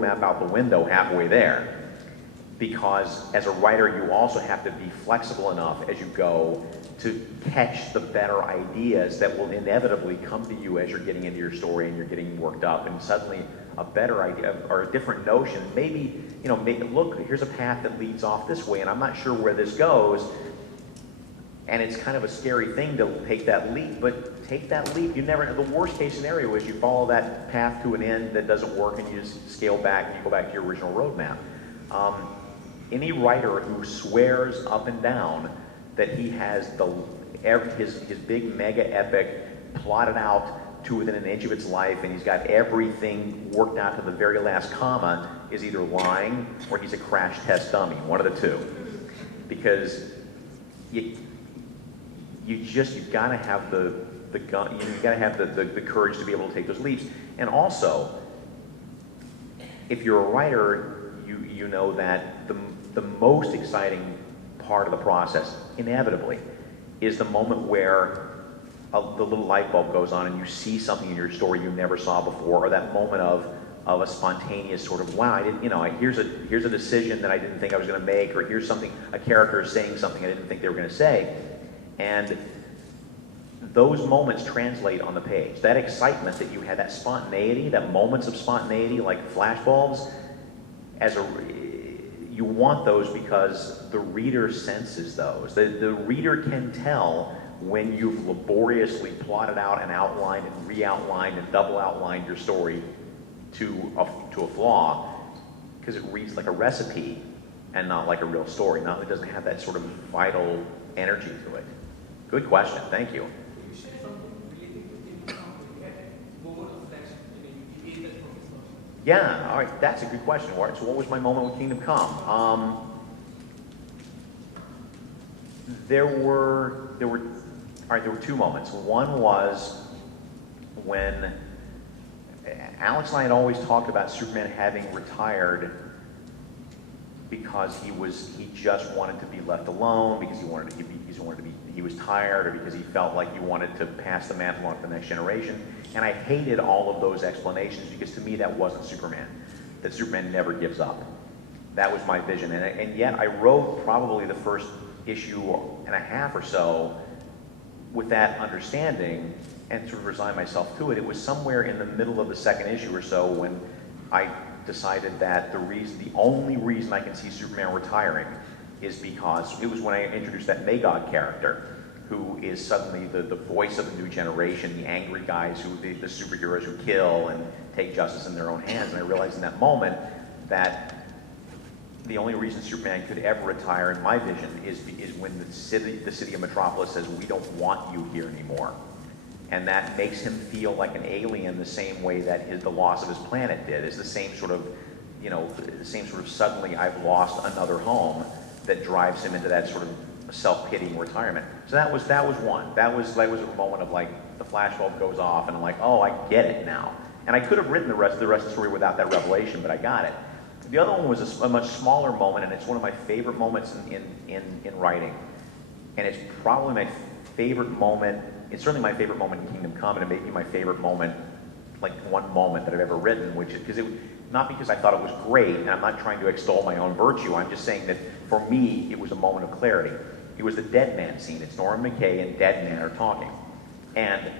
roadmap out the window halfway there. Because as a writer, you also have to be flexible enough as you go to catch the better ideas that will inevitably come to you as you're getting into your story and you're getting worked up, and suddenly a better idea or a different notion, maybe, look, here's a path that leads off this way and I'm not sure where this goes, and it's kind of a scary thing to take that leap, but take that leap. You never, the worst case scenario is you follow that path to an end that doesn't work and you just scale back and you go back to your original roadmap. Any writer who swears up and down that he has his big mega epic plotted out to within an inch of its life and he's got everything worked out to the very last comma is either lying or he's a crash test dummy, one of the two. Because you've got to have the courage to be able to take those leaps. And also, if you're a writer, you know that the most exciting part of the process, inevitably, is the moment where the little light bulb goes on and you see something in your story you never saw before, or that moment of a spontaneous sort of, wow, here's a decision that I didn't think I was going to make, or here's something, a character is saying something I didn't think they were going to say. And those moments translate on the page. That excitement that you had, that spontaneity, that moments of spontaneity, like flashbulbs, you want those because the reader senses those. The reader can tell when you've laboriously plotted out and outlined and re-outlined and double outlined your story to a flaw, because it reads like a recipe and not like a real story. It doesn't have that sort of vital energy to it. Good question, thank you. Yeah, all right, that's a good question. All right, so what was my moment with Kingdom Come? There were two moments. One was when Alex and I had always talked about Superman having retired because he just wanted to be left alone, because he was tired, or because he felt like he wanted to pass the mantle on to the next generation. And I hated all of those explanations because to me that wasn't Superman. That Superman never gives up. That was my vision. And yet I wrote probably the first issue and a half or so with that understanding and sort of resigned myself to it. It was somewhere in the middle of the second issue or so when I decided that the only reason I can see Superman retiring is because it was when I introduced that Magog character, who is suddenly the voice of the new generation, the angry guys, the superheroes who kill and take justice in their own hands. And I realized in that moment that the only reason Superman could ever retire, in my vision, is when the city of Metropolis says, we don't want you here anymore. And that makes him feel like an alien the same way that the loss of his planet did. It's the same sort of, suddenly I've lost another home that drives him into that sort of self-pitying retirement. So that was one. That was a moment of like the flashbulb goes off and I'm like, oh, I get it now. And I could have written the rest of the story without that revelation, but I got it. The other one was a much smaller moment, and it's one of my favorite moments in writing. And it's probably my favorite moment. It's certainly my favorite moment in Kingdom Come, and it may be my favorite moment, like one moment that I've ever written, which is not because I thought it was great, and I'm not trying to extol my own virtue. I'm just saying that for me, it was a moment of clarity. It was the Dead Man scene. It's Norman McKay and Dead Man are talking. And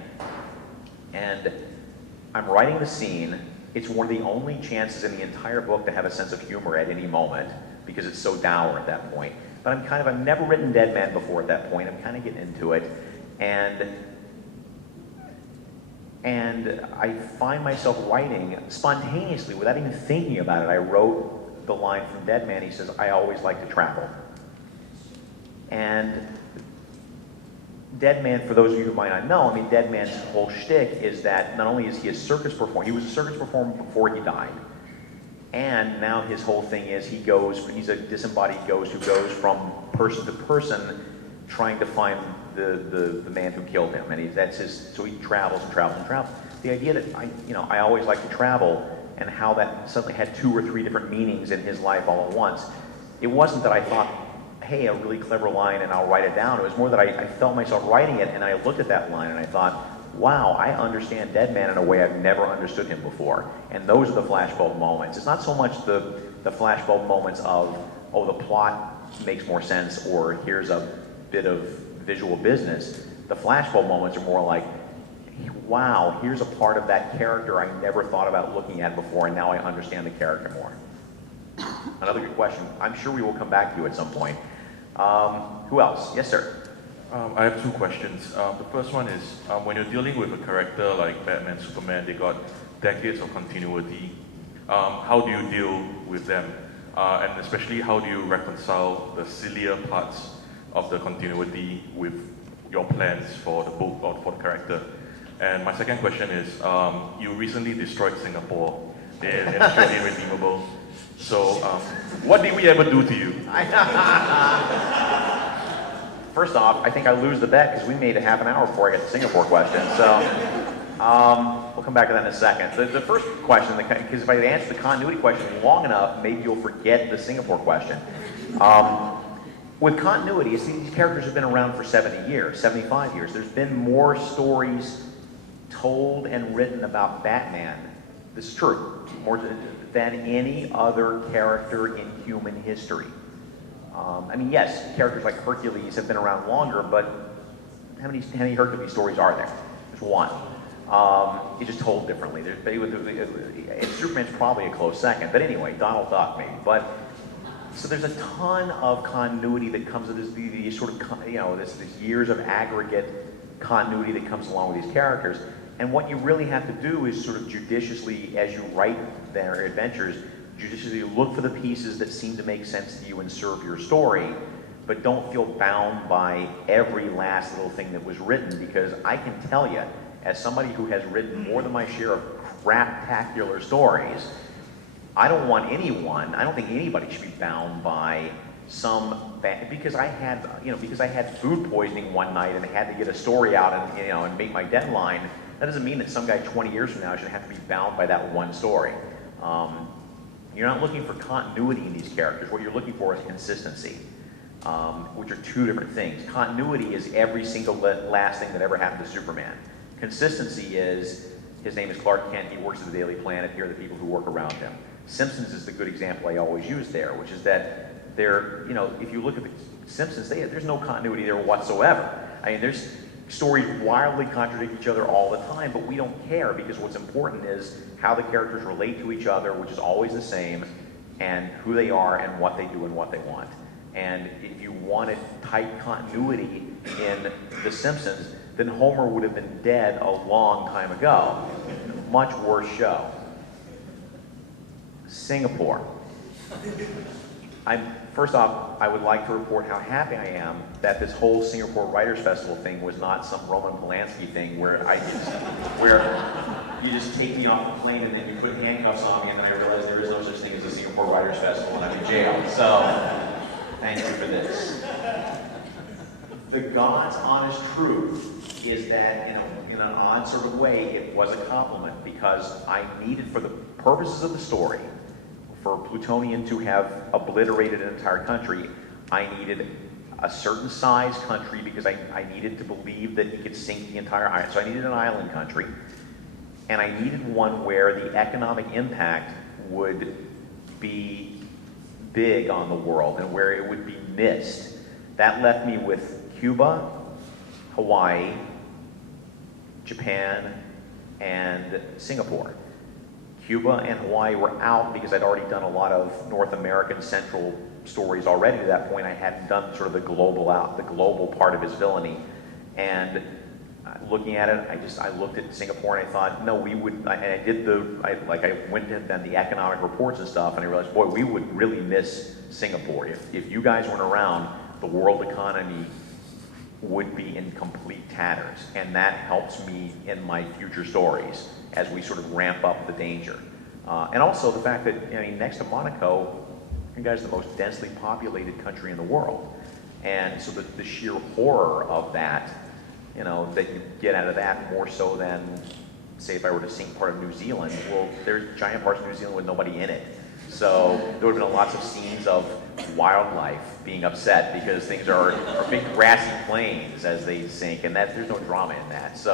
I'm writing the scene. It's one of the only chances in the entire book to have a sense of humor at any moment because it's so dour at that point. But I've never written Dead Man before at that point. I'm kind of getting into it. And I find myself writing spontaneously without even thinking about it. I wrote the line from Dead Man. He says, I always like to travel. And Dead Man, for those of you who might not know, Dead Man's whole shtick is that not only is he a circus performer, he was a circus performer before he died. And now his whole thing is he's a disembodied ghost who goes from person to person trying to find the man who killed him. And so he travels and travels and travels. The idea that I always like to travel, and how that suddenly had 2 or 3 different meanings in his life all at once. It wasn't that I thought, hey, a really clever line and I'll write it down. It was more that I felt myself writing it and I looked at that line and I thought, wow, I understand Dead Man in a way I've never understood him before. And those are the flashbulb moments. It's not so much the flashbulb moments of, oh, the plot makes more sense, or here's a bit of visual business. The flashbulb moments are more like, wow, here's a part of that character I never thought about looking at before, and now I understand the character more. Another good question. I'm sure we will come back to you at some point. Who else? Yes, sir. I have two questions. The first one is, when you're dealing with a character like Batman, Superman, they got decades of continuity. How do you deal with them? And especially, how do you reconcile the sillier parts of the continuity with your plans for the book or for the character? And my second question is, you recently destroyed Singapore in Show Irredeemable. So, what did we ever do to you? First off, I think I lose the bet because we made it half an hour before I get the Singapore question. So we'll come back to that in a second. The first question, because if I answer the continuity question long enough, maybe you'll forget the Singapore question. With continuity, these characters have been around for 70 years, 75 years. There's been more stories told and written about Batman, this is true, more than any other character in human history. I mean, yes, characters like Hercules have been around longer, but how many Hercules stories are there? There's one. It's just told differently. Superman's probably a close second, but anyway, Donald Duck maybe. But so there's a ton of continuity that comes with these sort of, this years of aggregate continuity that comes along with these characters. And what you really have to do is sort of judiciously, as you write their adventures, judiciously look for the pieces that seem to make sense to you and serve your story, but don't feel bound by every last little thing that was written, because I can tell you, as somebody who has written more than my share of craptacular stories, I don't think anybody should be bound by because I had food poisoning one night and had to get a story out and make my deadline. That doesn't mean that some guy 20 years from now should have to be bound by that one story. You're not looking for continuity in these characters. What you're looking for is consistency, which are two different things. Continuity is every single last thing that ever happened to Superman. Consistency is, his name is Clark Kent, he works at the Daily Planet, here are the people who work around him. Simpsons is the good example I always use there, which is that if you look at the Simpsons, there's no continuity there whatsoever. I mean, there's stories wildly contradict each other all the time, but we don't care, because what's important is how the characters relate to each other, which is always the same, and who they are and what they do and what they want. And if you wanted tight continuity in The Simpsons, then Homer would have been dead a long time ago. Much worse show. Singapore. First off, I would like to report how happy I am that this whole Singapore Writers Festival thing was not some Roman Polanski thing where you just take me off the plane and then you put handcuffs on me and then I realize there is no such thing as a Singapore Writers Festival and I'm in jail. So, thank you for this. The God's honest truth is that in an odd sort of way, it was a compliment, because I needed, for the purposes of the story, for Plutonian to have obliterated an entire country, I needed a certain size country, because I needed to believe that he could sink the entire island. So I needed an island country, and I needed one where the economic impact would be big on the world and where it would be missed. That left me with Cuba, Hawaii, Japan, and Singapore. Cuba and Hawaii were out because I'd already done a lot of North American central stories already. To that point, I hadn't done sort of the global part of his villainy. And looking at it, I looked at Singapore and I thought, no, we would. I went to then the economic reports and stuff, and I realized, boy, we would really miss Singapore if you guys weren't around. The world economy would be in complete tatters, and that helps me in my future stories as we sort of ramp up the danger. And also the fact that, next to Monaco, you guys are the most densely populated country in the world. And so the sheer horror of that, that you get out of that more so than, say, if I were to sink part of New Zealand, well, there's giant parts of New Zealand with nobody in it. So there would have been lots of scenes of wildlife being upset because things are big grassy plains as they sink, and there's no drama in that. So